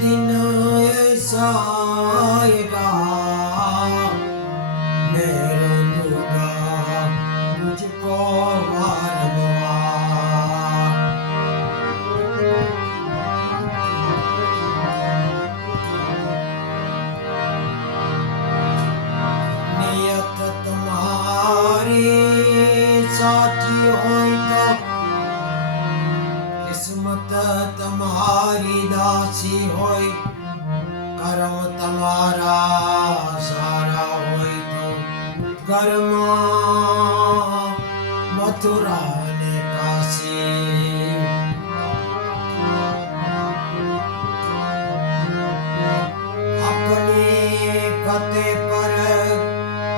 दिन ऐसा आएगा मैं रोऊंगा मुझको बारंबार। नियत तुम्हारी साथी होई तो किस्मत तुम्हारी दासी होई, कर्म तुम्हारा सारा होई तो घर मथुरा ने काशी। अपने फतेह पर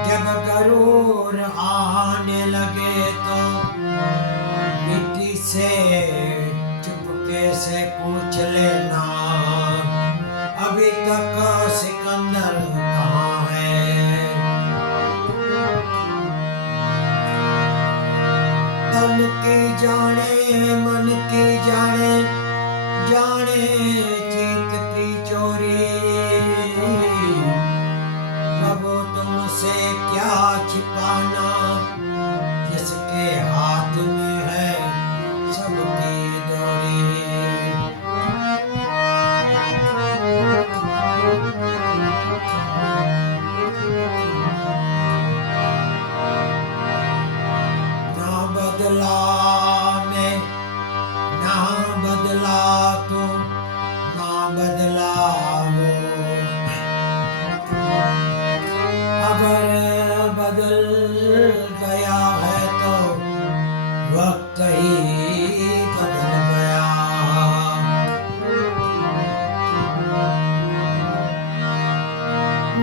जब गरूर आने लगे तो मिट्टी से चुपके से पूछ लेना अभी तक सिकंदर कहाँ है। तन की जाने मन की जाने जाने जीत की चोरी, प्रभु तुमसे क्या छिपाना जिसके हाथ में है सबकी डोरी। ना बदला मैं ना बदला तू ना बदला वो, अगर बदल गया है तो वक्त ही बदल गया।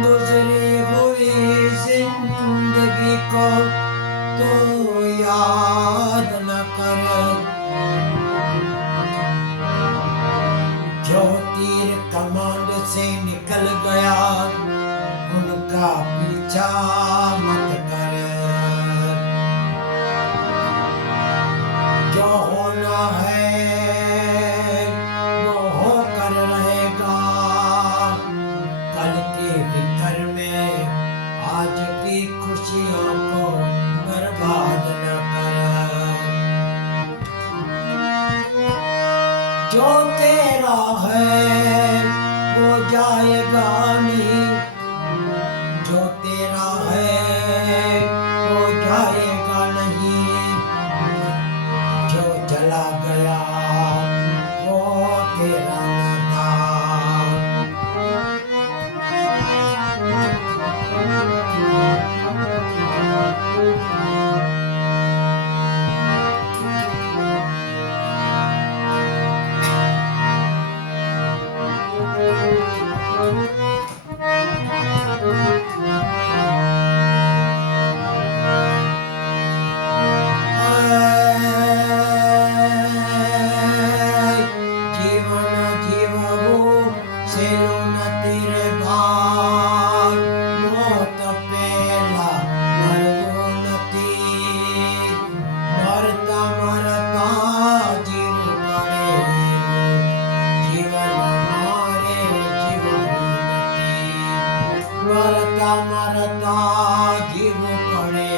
गुजरी हुई जिंदगी को तो याद न कर, जो तीर कमांड से निकल गया उनका पीछा मत कर। जो होना है वो होकर रहेगा, कल की फिक्र में आज की खुशियों को बर्बाद न कर। जो तेरा है वो जाएगा नहीं, जो तेरा है वो जाएगा नहीं, जो चला गया वो तेरा न था। जीवन जीवो सेलो न तेरे भार, मौत पेला मरवो नती, मरता मरता जीव पड़े जीवन मारे जीव नती, मरता मरता जीव पड़े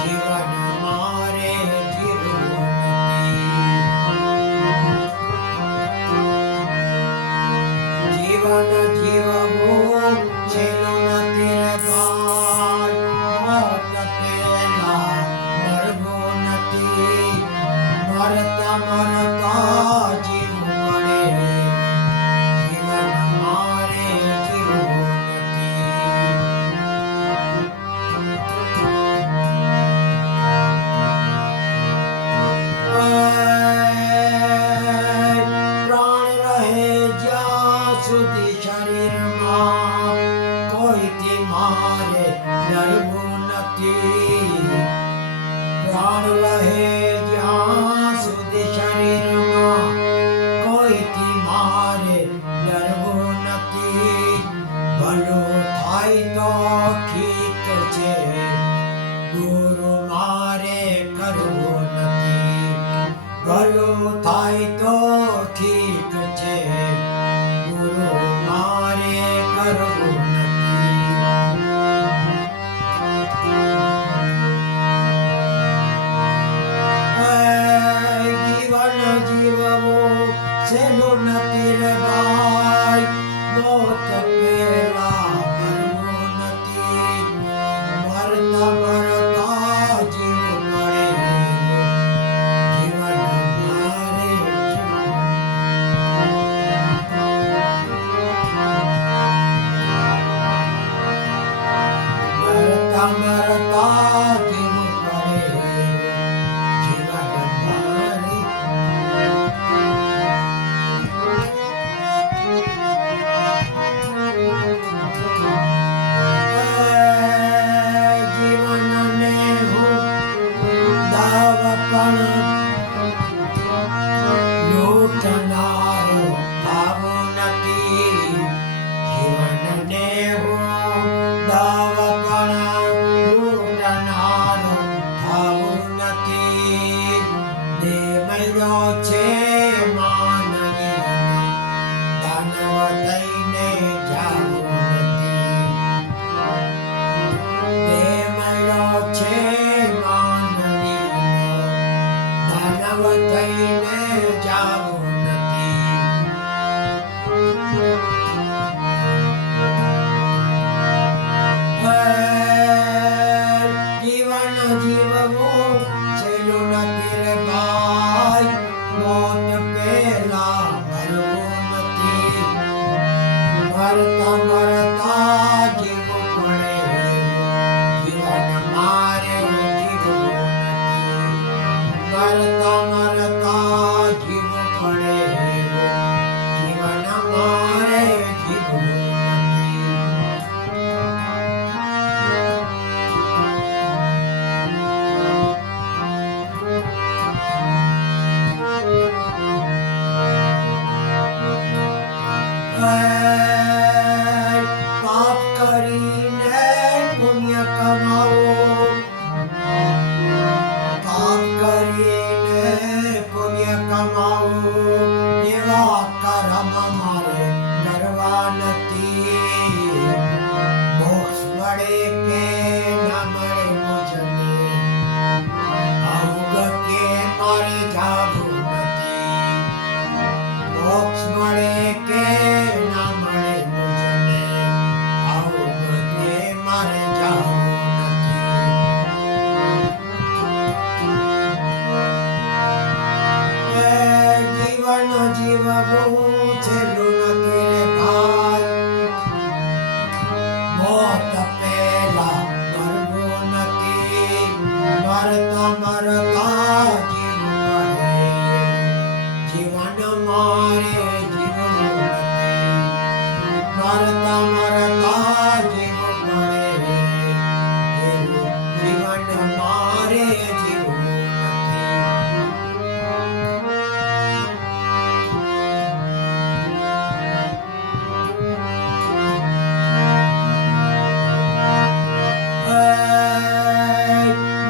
जीवन मारे जीव नती। जीवन जीवो छेलो न तेरे भार, मौत पेला मरवो नती, मरता मरता जीव पड़े जीवन मारे जीव नती। प्राण रहे ज्યાં સુધી શરીરમાં કોઈથી મારે ડરવું નથી। પ્રાણ રહે જ્યાં સુધી શરીરમાં કોઈથી મારે ડરવું નથી। ભલું થાય તો ઠીક છે ગુરુ મારે કરવું નથી। ભલું થાય તો ઠીક છે દાવપણ લૂંટનારો આવું નથી. જીવનને હું દાવપણ લૂંટનારો આવું નથી. દેહ મળ્યો છે માનવી દાનવ થઈને જાવું નથી. દેહ મળ્યો છે માનવી દાનવ થઈને જાવું નથી. જીવન જીવવું સહેલું નથી રે ભાઈ. મોત પહેલા મરવું નથી. મરતા મરતા જીવવું પડે. જીવન મારે જીવવું નથી. મરતા મરતા જીવવું પડે. જીવન મારે જીવવું નથી. પાપ કરીને પુણ્ય કમાવો. પાપ કરીને પુણ્ય કમાવો. એવા કર્મ મારે કરવા નથી. મોક્ષ મળે કે ના મળે મુજને આવું ગકે મારે જાવું નથી. મોક્ષ મળે કે ના મળે મુજને આવું ગકે મારે જાવું નથી. જીવન જીવવું સહેલું નથી રે ભાઈ. મોત પહેલા મરવું નથી. મરતા મરતા જીવવું પડે. જીવન મારે જીવવું નથી. મરતા મરતા જીવવું પડે. એવું જીવન મારે જીવવું નથી.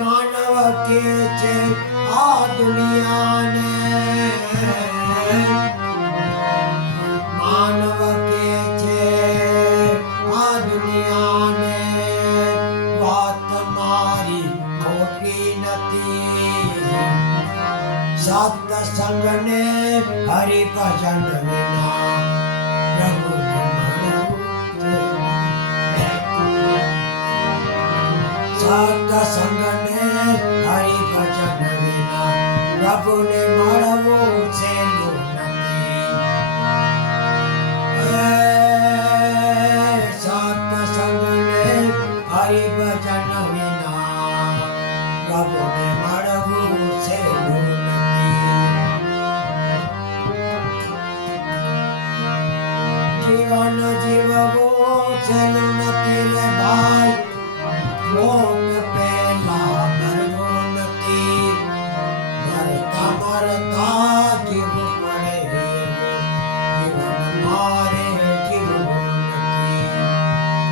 માનવ કે છે આ દુનિયાને. માનવ કે છે આ દુનિયાને. વાત મારી ખોટી નથી. સત્સંગને હરિભજન વિના પ્રભુને મળવું છે. સત્સંગને હરિભજન વિના પ્રભુને મળવું સહેલું નથી. સત્સંગને હરિભજન વિના પ્રભુને મળવું સહેલું નથી. જીવન જીવવું સહેલું નથી રે ભાઈ. મોત પહેલા મરવું નથી. મરતા મરતા જીવવું પડે. જીવન મારે જીવવું નથી.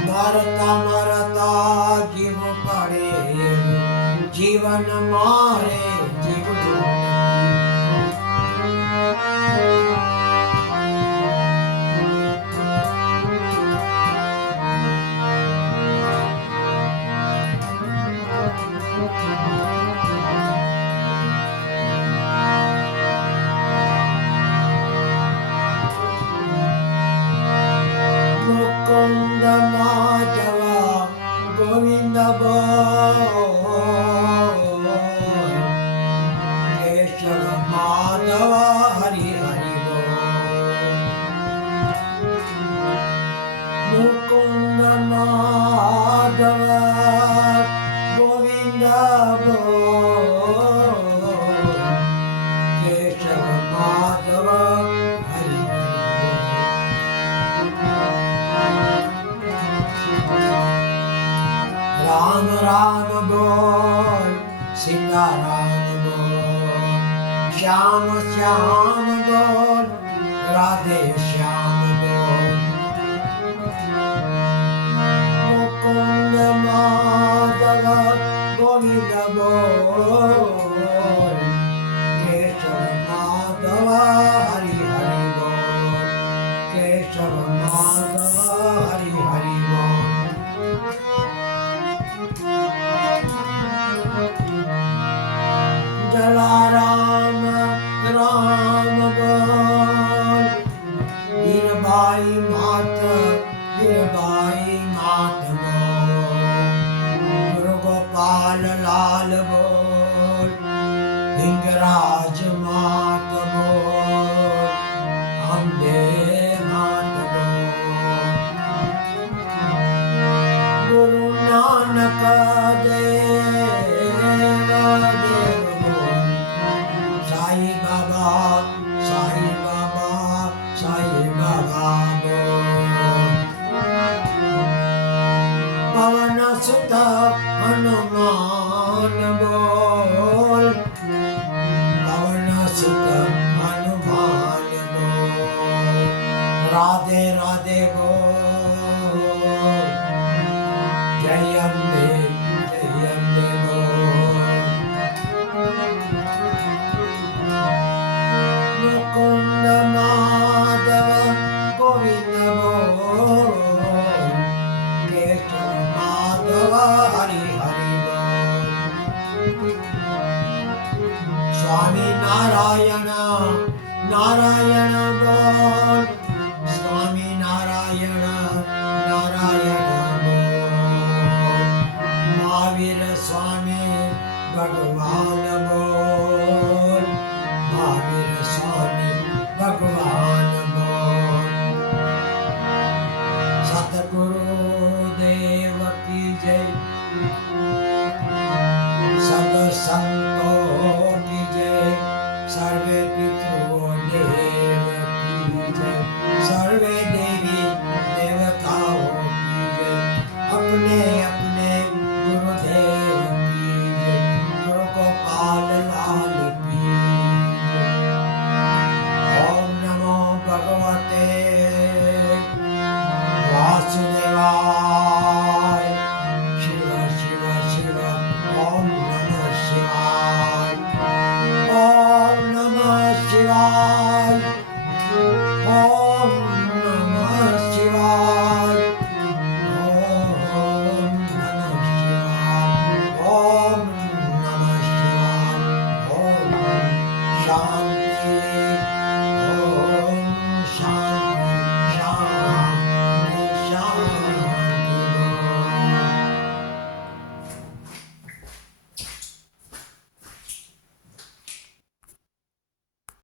મરતા મરતા જીવવું પડે. જીવન મારે જીવવું નથી. મુકુંદ માધવ ગોવિંદ બોલ. કેશવ માધવ હરિ હરિ બોલ. મુકુંદ માધવ ગોવિંદ બોલ. કેશવ માધવ હરિ હરિ બોલ. રામ રામ બોલ. સીતા श्याम श्याम बोल राधे श्याम बोल मुकुंद माधव गोविंद बोल केशव माधव हरि हरि बोल केशव माधव हरि हरि बोल जलाराम राम बोल वीरबाई मात बोल गुरु गोपाल लाल बोल हिंगराज मात बोल अम्बे मात बोल गुरु नानक देव बोल साई बाबा साई बाबा साई बाबा बोल पवन सुत हनुमान बोल पवन सुत हनुमान बोल राधे राधे बोल जय अम्बे बोल मुकुंद माधव गोविंद बोल केशव माधव हरि हरि बोल स्वामी नारायण नारायण बोल